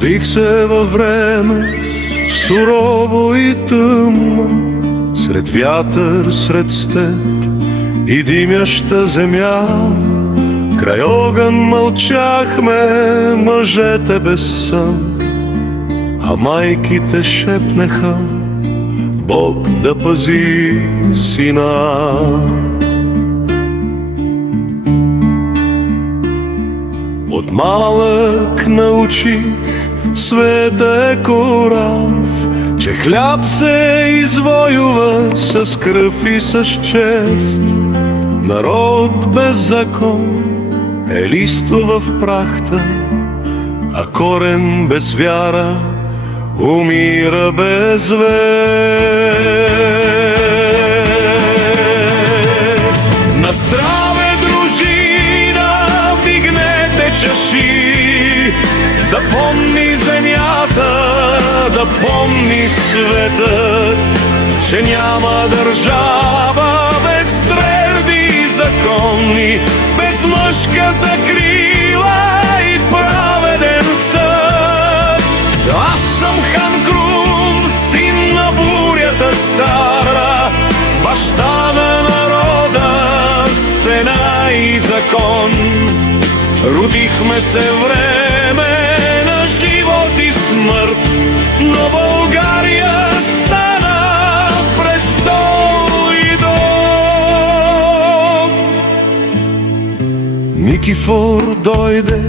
Родих се във време сурово и тъмно, сред вятър, сред степ и димяща земя. Край огън мълчахме, мъжете без сън, а майките шепнеха: Бог да пази сина. От малък научих, света е корав, че хляб се извоюва с кръв и с чест. Народ без закон е листво в прахта, а корен без вяра умира без вест. На здраве, дружина, вдигнете чаши, да помни земята, да помни светът, че няма държава без тверди закони, без мъжка закрила и праведен съд. Аз съм хан Крум, син на бурята стара, баща на народа, стена и закон. Родихме се време на живот и смърт, но България стана престол и дом. Никифор дойде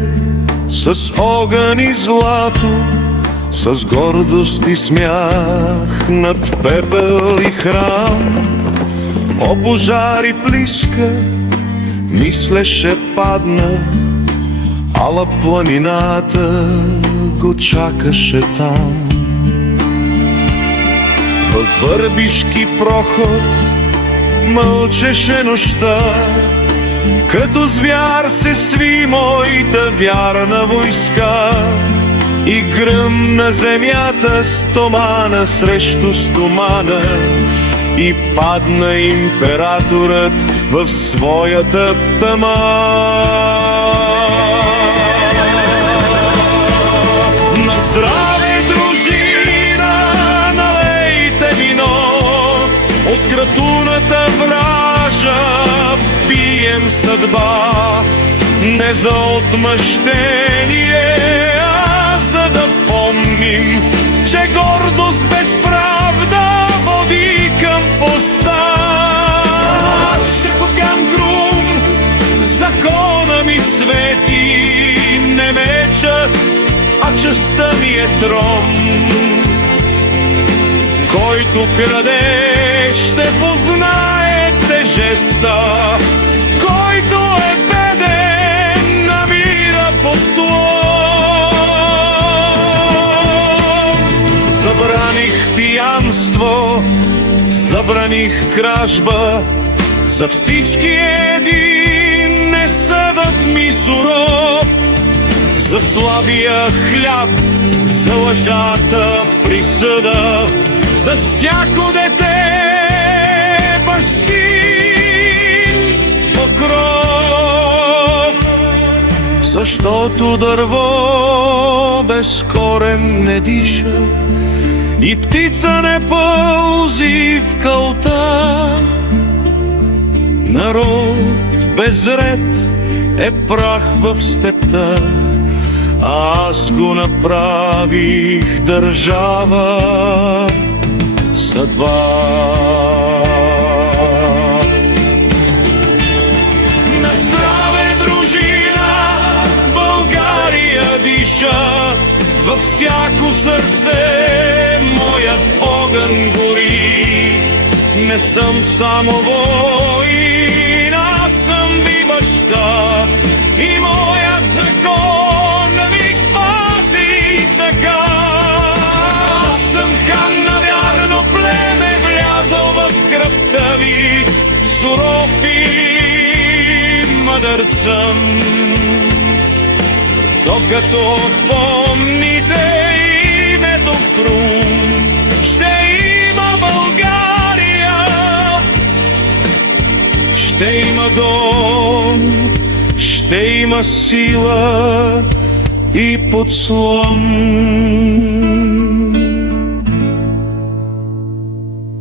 с огън и злато, с гордост и смях над пепел и храм. О, пожари плиска, мислеше падна, ала планината го чакаше там. Във върбишки проход мълчеше нощта, като звяр се сви моята вярна войска. И гръм на земята, стомана срещу стомана, и падна императорът в своята тъма. На здраве, дружина, налейте вино, от кратуната вража пием съдба, не за отмъщение, а за да помним, че гордост без правда води към поста. Аз ще подгам Крум, закона ми свети, не мечът, а честта ми е трон. Който краде, ще познае тежеста, който е беден, намира подслон. Забраних пиянство, забраних кражба, за всички един е съдът ми суров. За слабия хляб, за лъжата присъда, за всяко дете бащи покров. Защото дърво без корен не диша и птица не пълзи в кълта. Народ без ред е прах в степта, аз го направих държава, съдба. На здраве, дружина, България диша, във всяко сърце моят огън гори. Не съм само воин, аз съм ви баща и моят закон ви пази така. Аз съм хан на вярно племе, влязъл в кръвта ви, суров и мъдър съм. Докато помните името Крум, ще има България, ще има дом, ще има сила і под слом.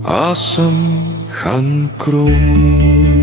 Аз съм хан Крум.